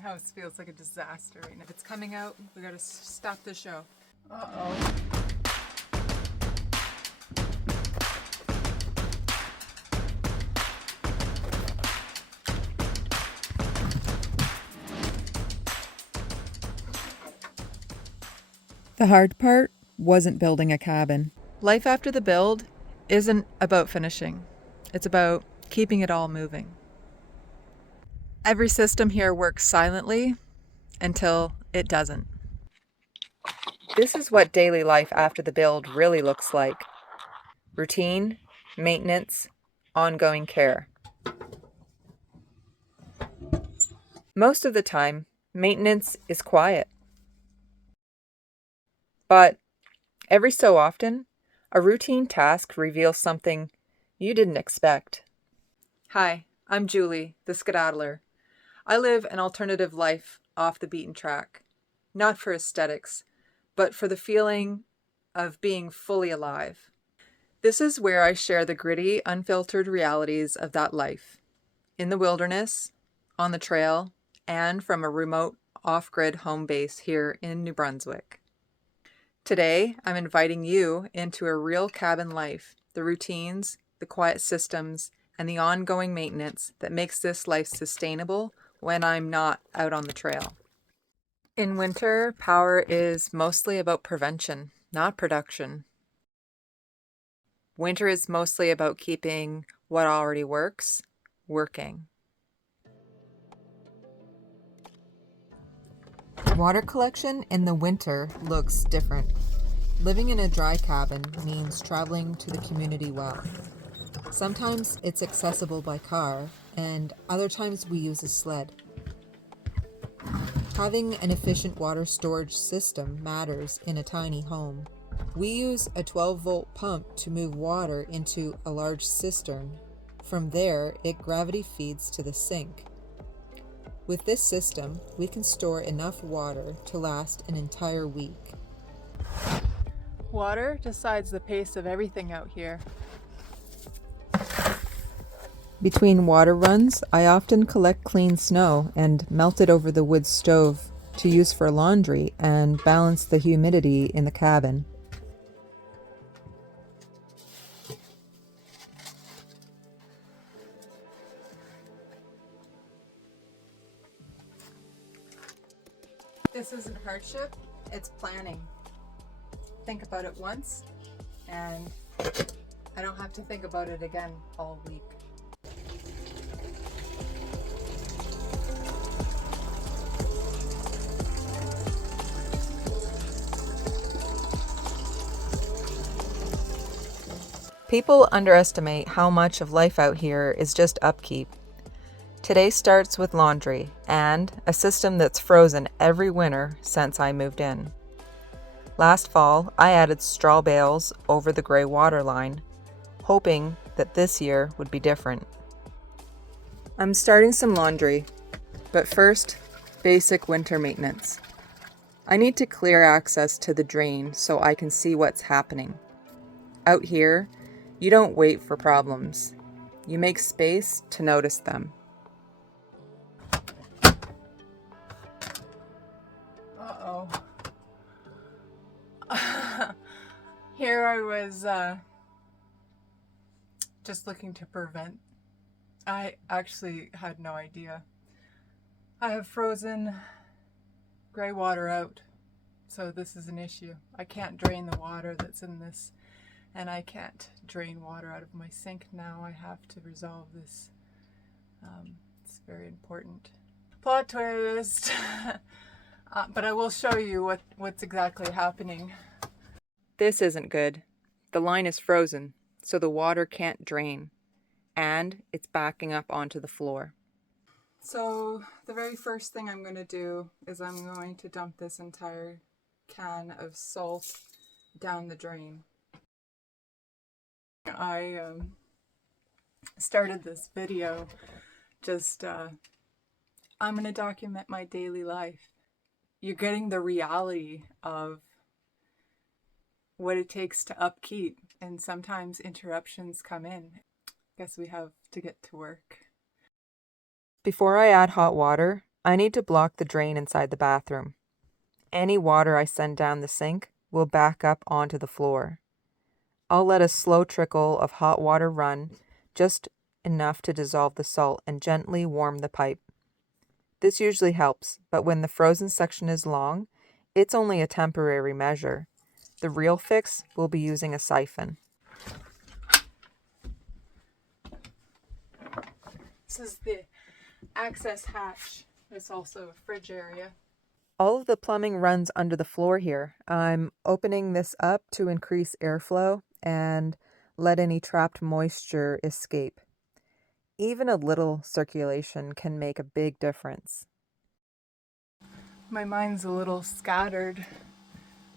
house feels like a disaster right now. If it's coming out, we gotta stop the show. Uh-oh. The hard part wasn't building a cabin. Life after the build isn't about finishing. It's about keeping it all moving. Every system here works silently until it doesn't. This is what daily life after the build really looks like. Routine, maintenance, ongoing care. Most of the time, maintenance is quiet. But every so often, a routine task reveals something you didn't expect. Hi, I'm Julie, the skedaddler. I live an alternative life off the beaten track, not for aesthetics, but for the feeling of being fully alive. This is where I share the gritty, unfiltered realities of that life, in the wilderness, on the trail, and from a remote, off-grid home base here in New Brunswick. Today, I'm inviting you into a real cabin life, the routines, the quiet systems, and the ongoing maintenance that makes this life sustainable when I'm not out on the trail. In winter, power is mostly about prevention, not production. Winter is mostly about keeping what already works, working. Water collection in the winter looks different. Living in a dry cabin means traveling to the community well. Sometimes it's accessible by car, and other times we use a sled. Having an efficient water storage system matters in a tiny home. We use a 12-volt pump to move water into a large cistern. From there, it gravity feeds to the sink. With this system, we can store enough water to last an entire week. Water decides the pace of everything out here. Between water runs, I often collect clean snow and melt it over the wood stove to use for laundry and balance the humidity in the cabin. This isn't hardship, it's planning. Think about it once, and I don't have to think about it again all week. People underestimate how much of life out here is just upkeep. Today starts with laundry and a system that's frozen every winter since I moved in. Last fall, I added straw bales over the gray water line, hoping that this year would be different. I'm starting some laundry, but first, basic winter maintenance. I need to clear access to the drain so I can see what's happening. Out here, you don't wait for problems. You make space to notice them. Uh-oh. Here I was just looking to prevent. I actually had no idea. I have frozen gray water out, so this is an issue. I can't drain the water that's in this, and I can't drain water out of my sink now. I have to resolve this. It's very important. Plot twist! But I will show you what's exactly happening. This isn't good. The line is frozen, so the water can't drain, and it's backing up onto the floor. So the very first thing I'm going to do is I'm going to dump this entire can of salt down the drain. I started this video just, I'm going to document my daily life. You're getting the reality of what it takes to upkeep, and sometimes interruptions come in. Guess we have to get to work. Before I add hot water, I need to block the drain inside the bathroom. Any water I send down the sink will back up onto the floor. I'll let a slow trickle of hot water run, just enough to dissolve the salt and gently warm the pipe. This usually helps, but when the frozen section is long, it's only a temporary measure. The real fix will be using a siphon. This is the access hatch. It's also a fridge area. All of the plumbing runs under the floor here. I'm opening this up to increase airflow and let any trapped moisture escape. Even a little circulation can make a big difference. My mind's a little scattered.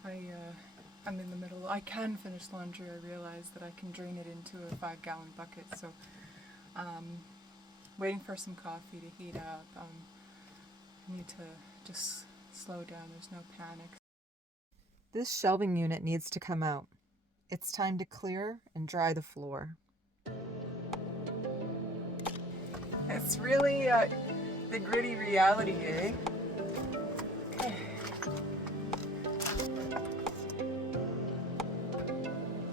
I'm in the middle. I can finish laundry. I realize that I can drain it into a 5-gallon bucket. So, waiting for some coffee to heat up. I need to just slow down. There's no panic. This shelving unit needs to come out. It's time to clear and dry the floor. It's really the gritty reality, eh?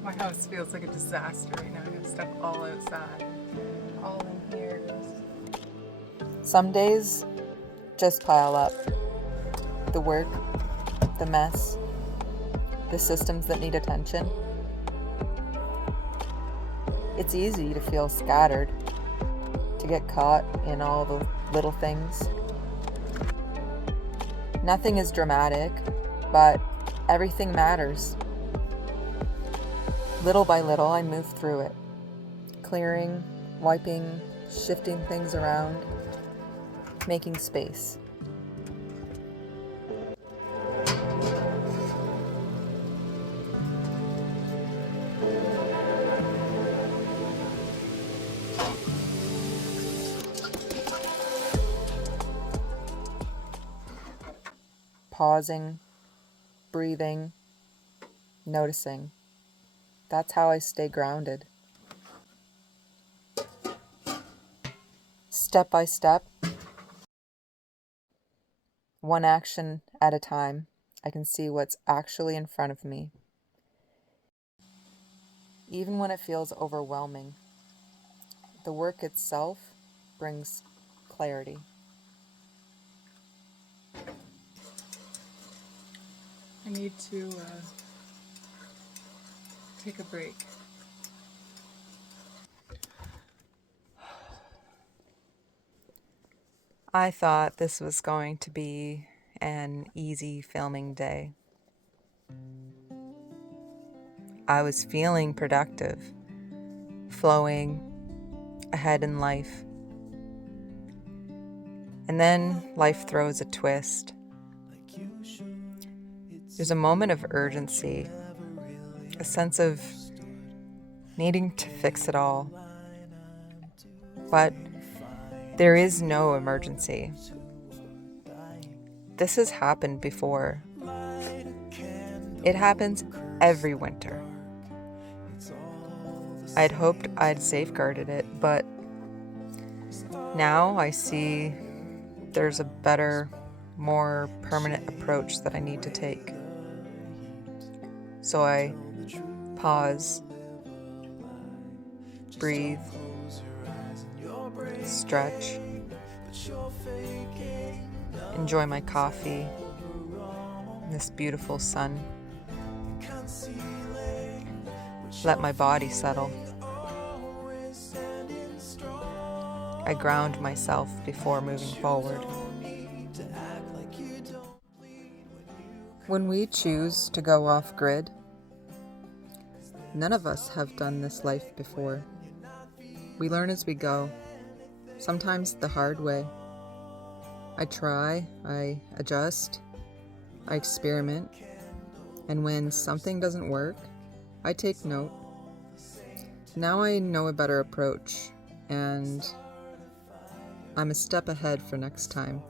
My house feels like a disaster right now. I have stuff all outside, all in here. Some days just pile up. The work, the mess, the systems that need attention. It's easy to feel scattered, to get caught in all the little things. Nothing is dramatic, but everything matters. Little by little, I move through it, clearing, wiping, shifting things around, making space. Pausing, breathing, noticing. That's how I stay grounded. Step by step, one action at a time, I can see what's actually in front of me. Even when it feels overwhelming, the work itself brings clarity. I need to take a break. I thought this was going to be an easy filming day. I was feeling productive, flowing ahead in life. And then life throws a twist. There's a moment of urgency, a sense of needing to fix it all. But there is no emergency. This has happened before. It happens every winter. I'd hoped I'd safeguarded it, but now I see there's a better, more permanent approach that I need to take. So I pause, breathe, stretch, enjoy my coffee, this beautiful sun. Let my body settle. I ground myself before moving forward. When we choose to go off grid, none of us have done this life before. We learn as we go, sometimes the hard way. I try, I adjust, I experiment, and when something doesn't work, I take note. Now I know a better approach, and I'm a step ahead for next time.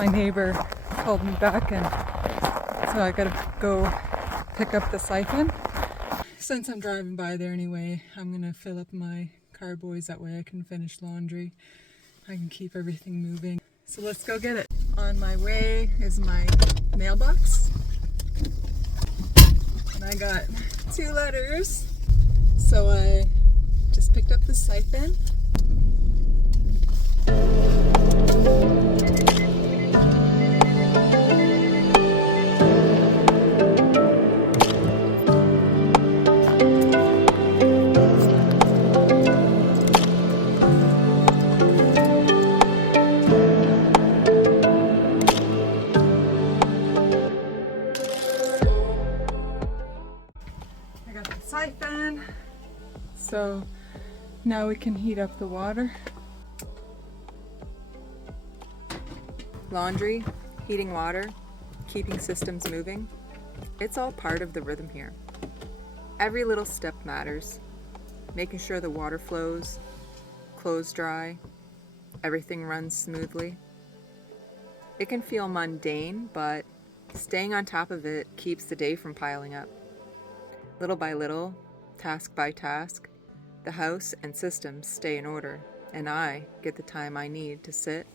My neighbor called me back, and so I gotta go pick up the siphon. Since I'm driving by there anyway, I'm gonna fill up my carboys. That way I can finish laundry. I can keep everything moving. So let's go get it. On my way is my mailbox. And I got 2 letters. So I just picked up the siphon. I got the siphon. So now we can heat up the water. Laundry, heating water, keeping systems moving. It's all part of the rhythm here. Every little step matters. Making sure the water flows, clothes dry, everything runs smoothly. It can feel mundane, but staying on top of it keeps the day from piling up. Little by little, task by task, the house and systems stay in order, and I get the time I need to sit,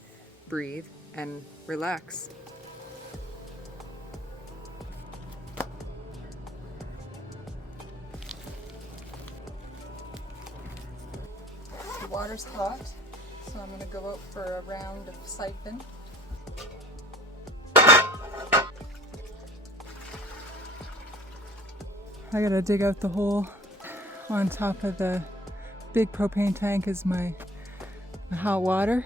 breathe, and relax. The water's hot, so I'm gonna go out for a round of siphon. I gotta dig out the hole on top of the big propane tank is my hot water.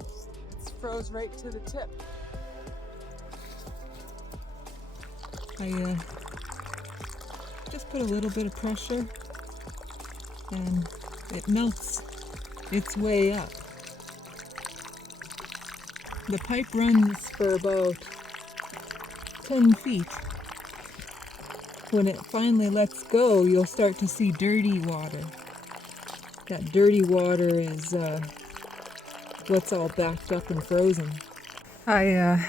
It's froze right to the tip. I just put a little bit of pressure and it melts its way up. The pipe runs for about 10 feet. When it finally lets go, you'll start to see dirty water. That dirty water is what's all backed up and frozen. I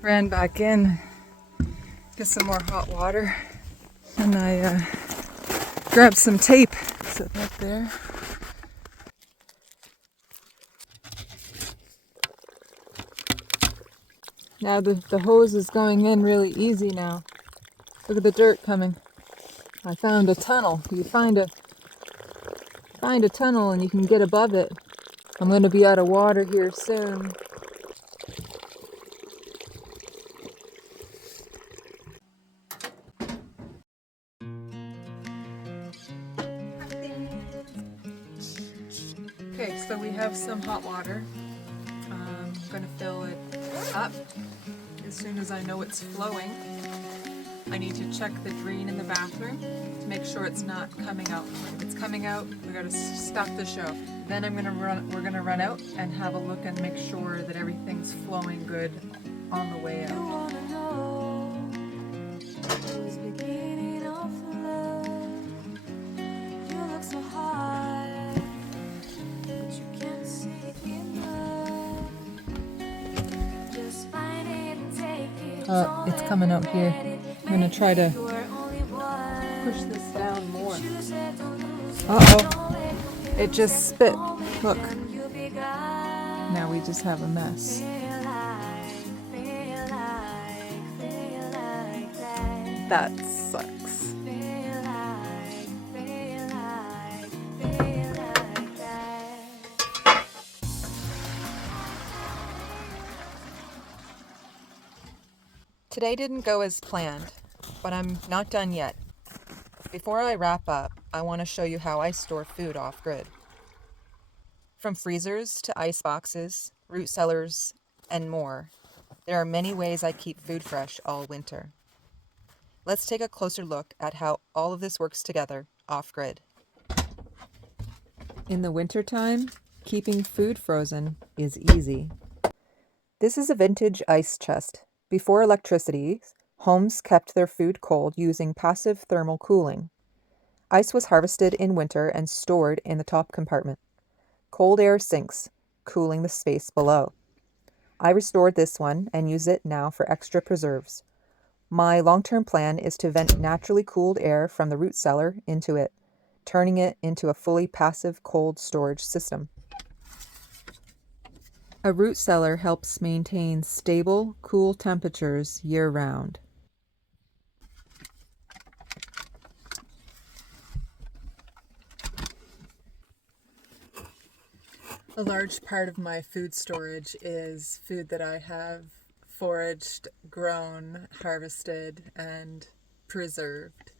ran back in, get some more hot water, and I grabbed some tape. Set that there. Now the hose is going in really easy now. Look at the dirt coming. I found a tunnel. You find a tunnel and you can get above it. I'm going to be out of water here soon. Okay, so we have some hot water. I'm going to fill it up as soon as I know it's flowing. I need to check the drain in the bathroom to make sure it's not coming out. If it's coming out, we gotta stop the show. Then we're gonna run out and have a look and make sure that everything's flowing good on the way out. It's coming out here. I'm gonna try to push this down more. Uh-oh. It just spit. Look. Now we just have a mess. That sucks. Today didn't go as planned, but I'm not done yet. Before I wrap up, I want to show you how I store food off-grid. From freezers to ice boxes, root cellars, and more, there are many ways I keep food fresh all winter. Let's take a closer look at how all of this works together off-grid. In the wintertime, keeping food frozen is easy. This is a vintage ice chest. Before electricity, homes kept their food cold using passive thermal cooling. Ice was harvested in winter and stored in the top compartment. Cold air sinks, cooling the space below. I restored this one and use it now for extra preserves. My long-term plan is to vent naturally cooled air from the root cellar into it, turning it into a fully passive cold storage system. A root cellar helps maintain stable, cool temperatures year-round. A large part of my food storage is food that I have foraged, grown, harvested, and preserved.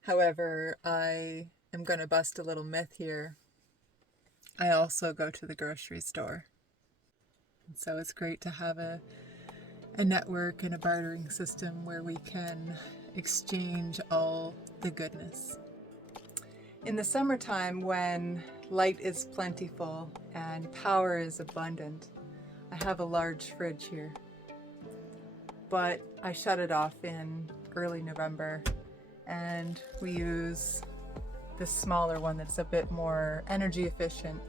However, I am going to bust a little myth here. I also go to the grocery store. And so it's great to have a network and a bartering system where we can exchange all the goodness. In the summertime, when light is plentiful and power is abundant, I have a large fridge here. But I shut it off in early November, and we use this smaller one that's a bit more energy efficient.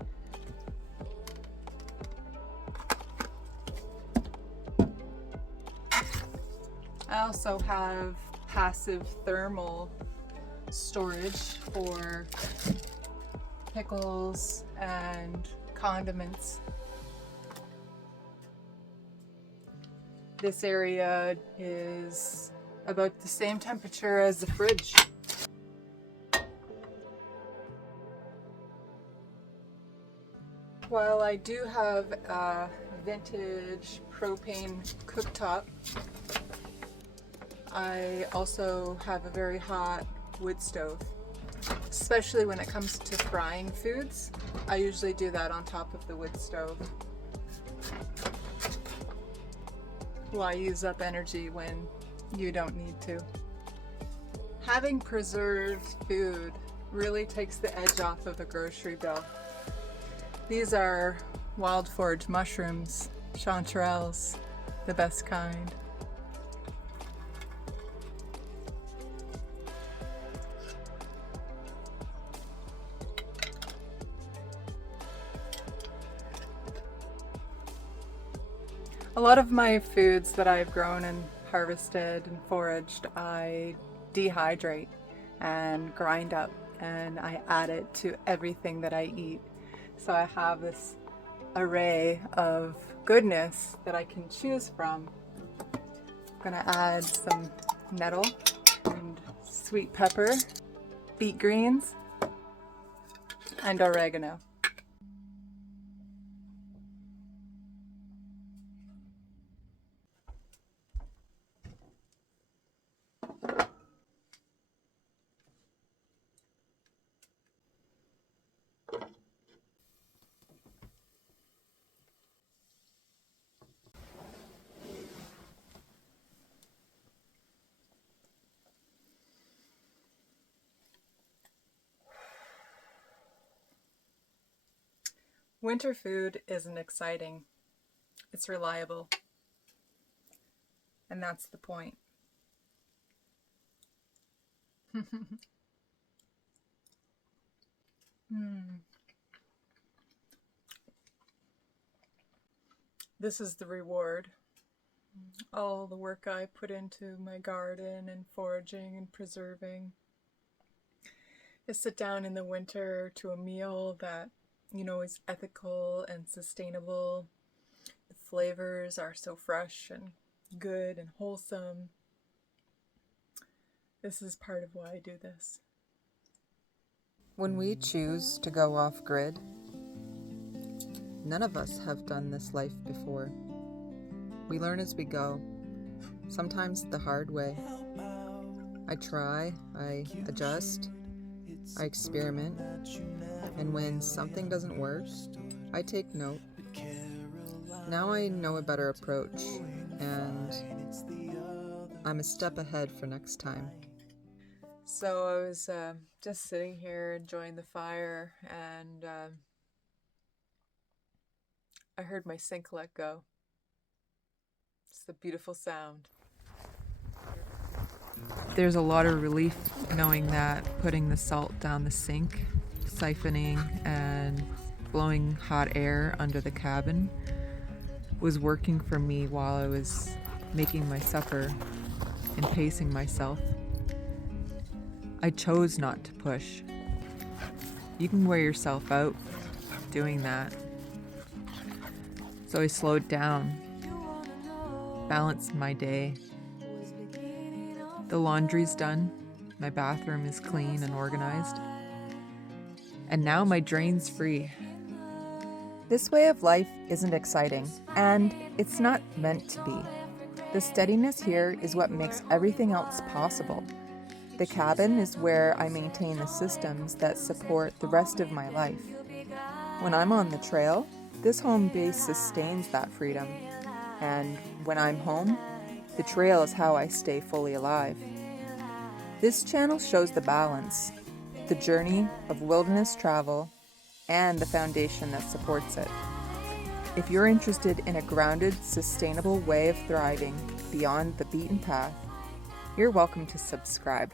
I also have passive thermal storage for pickles and condiments. This area is about the same temperature as the fridge. While I do have a vintage propane cooktop, I also have a very hot wood stove. Especially when it comes to frying foods, I usually do that on top of the wood stove. Why use up energy when you don't need to? Having preserved food really takes the edge off of a grocery bill. These are wild forage mushrooms, chanterelles, the best kind. A lot of my foods that I've grown and harvested and foraged, I dehydrate and grind up, and I add it to everything that I eat. So I have this array of goodness that I can choose from. I'm gonna add some nettle and sweet pepper, beet greens, and oregano. Winter food isn't exciting. It's reliable. And that's the point. This is the reward. All the work I put into my garden and foraging and preserving. To sit down in the winter to a meal that, is ethical and sustainable. The flavors are so fresh and good and wholesome. This is part of why I do this. When we choose to go off grid, none of us have done this life before. We learn as we go, sometimes the hard way. I try, I adjust, I experiment, and when something doesn't work, I take note. Now I know a better approach, and I'm a step ahead for next time. So I was just sitting here enjoying the fire, and I heard my sink let go. It's a beautiful sound. There's a lot of relief knowing that putting the salt down the sink siphoning and blowing hot air under the cabin was working for me while I was making my supper and pacing myself. I chose not to push. You can wear yourself out doing that. So I slowed down, balanced my day. The laundry's done, my bathroom is clean and organized, and now my drain's free. This way of life isn't exciting, and it's not meant to be. The steadiness here is what makes everything else possible. The cabin is where I maintain the systems that support the rest of my life. When I'm on the trail, this home base sustains that freedom, and when I'm home, the trail is how I stay fully alive. This channel shows the balance, the journey of wilderness travel, and the foundation that supports it. If you're interested in a grounded, sustainable way of thriving beyond the beaten path, you're welcome to subscribe.